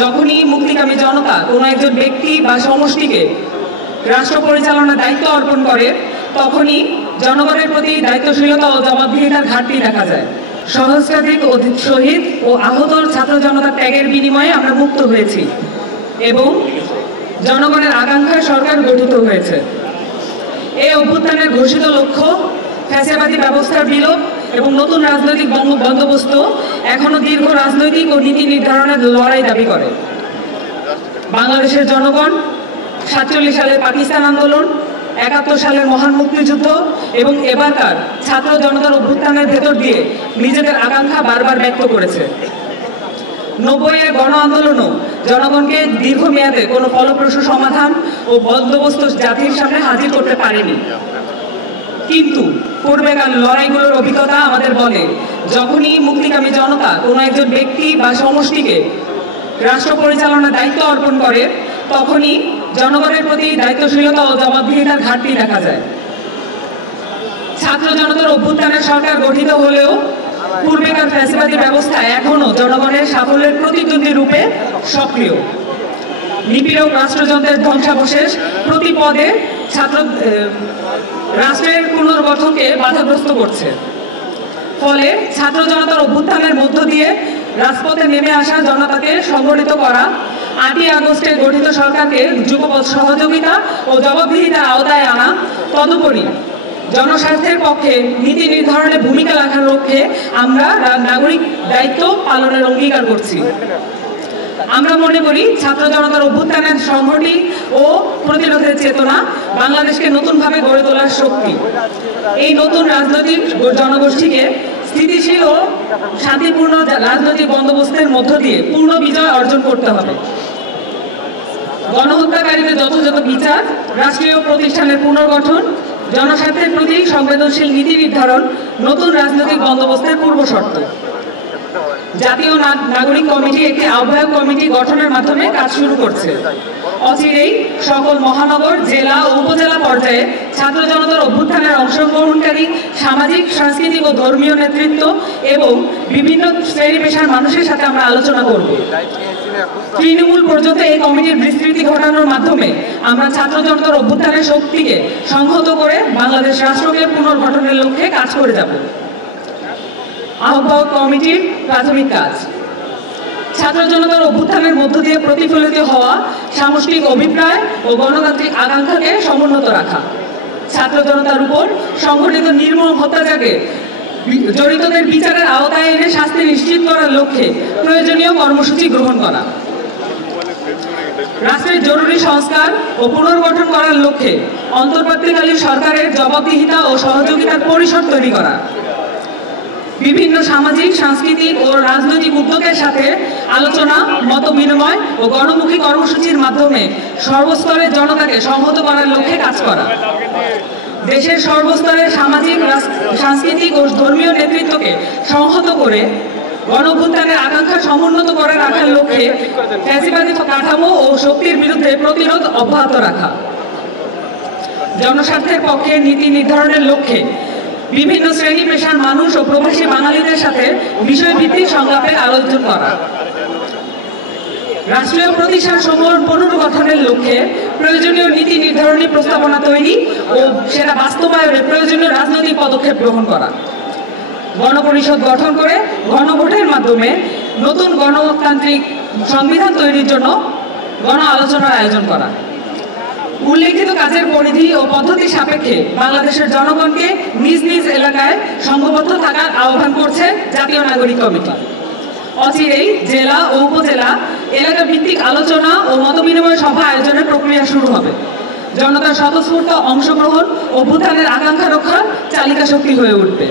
যখনই মুক্তিকামী জনতা কোনো একজন ব্যক্তি বা সমষ্টিকে রাষ্ট্র পরিচালনার দায়িত্ব অর্পণ করে, তখনই জনগণের প্রতি দায়িত্বশীলতা ও জবাবদিহিতার ঘাটতি দেখা যায়। সহস্রাধিক শহীদ ও আহত ছাত্র জনতার ত্যাগের বিনিময়ে আমরা মুক্ত হয়েছি এবং জনগণের আকাঙ্ক্ষায় সরকার গঠিত হয়েছে। এই অভ্যুত্থানের ঘোষিত লক্ষ্য ফ্যাসিবাদী ব্যবস্থার বিলোপ এবং নতুন রাজনৈতিক বন্দোবস্ত এখনো দীর্ঘ রাজনৈতিক ও নীতি নির্ধারণের লড়াই দাবি করে। বাংলাদেশের জনগণ 47 সালের পাকিস্তান আন্দোলন, 71 সালের মহান মুক্তিযুদ্ধ এবং এবারকার ছাত্র জনতার অভ্যুত্থানের ভেতর দিয়ে নিজেদের আকাঙ্ক্ষা বারবার ব্যক্ত করেছে। 90-এর গণ আন্দোলনও জনগণকে দীর্ঘমেয়াদে কোনো ফলপ্রসূ সমাধান ও বন্দোবস্ত জাতির সামনে হাজির করতে পারেনি। কিন্তু পূর্বেকার লড়াইগুলোর অভিজ্ঞতা আমাদের বলে, যখনই মুক্তিকামী জনতা কোনো একজন ব্যক্তি বা সমষ্টিকে রাষ্ট্র পরিচালনার দায়িত্ব অর্পণ করে, তখনই জনগণের প্রতি দায়িত্বশীলতা ও জবাবদিহিতার ঘাটতি দেখা যায়। ছাত্র জনতার অভ্যুত্থানের সরকার গঠিত হলেও পূর্বেকার ফ্যাসিবাদী ব্যবস্থা এখনো জনগণের সাফল্যের প্রতিদ্বন্দ্বী রূপে সক্রিয়। নিপীড়ক রাষ্ট্রযন্ত্রের ধ্বংসাবশেষ প্রতি পদে রাষ্ট্রের পুনর্গঠনকে বাধাগ্রস্ত করছে। ফলে ছাত্র জনতার অভ্যুত্থানের মধ্য দিয়ে রাজপথে নেমে আসা জনতাকে সংগঠিত করা, 8ই আগস্টে গঠিত সরকারকে যুগপৎ সহযোগিতা ও জবাবদিহিতার আওতায় আনা, তদুপরি জনস্বার্থের পক্ষে নীতি নির্ধারণে ভূমিকা রাখার লক্ষ্যে আমরা নাগরিক দায়িত্ব পালনের অঙ্গীকার করছি। আমরা মনে করি ছাত্র জনতার অভ্যুত্থানের সংহতি ও প্রতিরোধের চেতনা বাংলাদেশকে নতুনভাবে গড়ে তোলার শক্তি। এই নতুন রাজনৈতিক জনগোষ্ঠীকে স্থিতিশীল ও শান্তিপূর্ণ রাজনৈতিক বন্দোবস্তের মধ্য দিয়ে পূর্ণ বিজয় অর্জন করতে হবে। গণহত্যাকারীদের যথাযথ বিচার, রাষ্ট্রীয় প্রতিষ্ঠানের পুনর্গঠন, জনস্বার্থের প্রতি সংবেদনশীল নীতি নির্ধারণ নতুন রাজনৈতিক বন্দোবস্তের পূর্বশর্ত। জাতীয় নাগরিক কমিটি একটি আহ্বায়ক কমিটি গঠনের মাধ্যমে কাজ শুরু করছে। অচিরেই সকল মহানগর, জেলা ও উপজেলা পর্যায়ে ছাত্র জনতার অভ্যুত্থানের অংশগ্রহণকারী সামাজিক, সাংস্কৃতিক ও ধর্মীয় নেতৃত্ব এবং বিভিন্ন শ্রেণী পেশার মানুষের সাথে আমরা আলোচনা করব। তৃণমূল পর্যন্ত এই কমিটির বিস্তৃতি ঘটানোর মাধ্যমে আমরা ছাত্র জনতার অভ্যুত্থানের শক্তিকে সংহত করে বাংলাদেশ রাষ্ট্রকে পুনর্গঠনের লক্ষ্যে কাজ করে যাব। আহ্বায়ক কমিটির প্রাথমিক কাজ: ছাত্র জনতার অভ্যুত্থানের মধ্য দিয়ে প্রতিফলিত হওয়া সামষ্টিক অভিপ্রায় ও গণতান্ত্রিক আকাঙ্ক্ষাকে সমুন্নত রাখা, ছাত্র জনতার উপর সংঘটিত নির্মম হত্যাযজ্ঞে জড়িতদের বিচারের আওতায় এনে শাস্তি নিশ্চিত করার লক্ষ্যে প্রয়োজনীয় কর্মসূচি গ্রহণ করা, রাষ্ট্রের জরুরি সংস্কার ও পুনর্গঠন করার লক্ষ্যে অন্তর্বর্তীকালীন সরকারের জবাবদিহিতা ও সহযোগিতার পরিসর তৈরি করা, বিভিন্ন সামাজিক, সাংস্কৃতিক ও রাজনৈতিক উদ্যোগের সাথে আলোচনা, মত বিনিময় ও গণমুখী কর্মসূচির মাধ্যমে সর্বস্তরের জনতাকে সংহত করার লক্ষ্যে কাজ করা, দেশের সর্বস্তরের সামাজিক, সাংস্কৃতিক ও ধর্মীয় নেতৃত্বকে সংহত করে গণঅভ্যুত্থানের আকাঙ্ক্ষা সমুন্নত করে রাখার লক্ষ্যে ফ্যাসিবাদী কাঠামো ও শক্তির বিরুদ্ধে প্রতিরোধ অব্যাহত রাখা, জনস্বার্থের পক্ষে নীতি নির্ধারণের লক্ষ্যে বিভিন্ন শ্রেণী পেশার মানুষ ও প্রবাসী বাঙালিদের সাথে বিষয়ভিত্তিক সংলাপের আলোচনা করা, রাষ্ট্রীয় প্রতিষ্ঠানসমূহ পুনর্গঠনের লক্ষ্যে প্রয়োজনীয় নীতি নির্ধারণী প্রস্তাবনা তৈরি ও সেটা বাস্তবায়নে প্রয়োজনীয় রাজনৈতিক পদক্ষেপ গ্রহণ করা, গণপরিষদ গঠন করে গণভোটের মাধ্যমে নতুন গণতান্ত্রিক সংবিধান তৈরির জন্য গণ আলোচনার আয়োজন করা। উল্লেখিত কাজের পরিধি ও পদ্ধতি সাপেক্ষে বাংলাদেশের জনগণকে নিজ নিজ এলাকায় সংঘবদ্ধ থাকার আহ্বান করছে জাতীয় নাগরিক কমিটি। অচিরেই জেলা ও উপজেলা এলাকা ভিত্তিক আলোচনা ও মতবিনিময় সভা আয়োজনের প্রক্রিয়া শুরু হবে। জনতার স্বতঃস্ফূর্ত অংশগ্রহণ অভ্যুত্থানের আকাঙ্ক্ষা রক্ষার চালিকা শক্তি হয়ে উঠবে।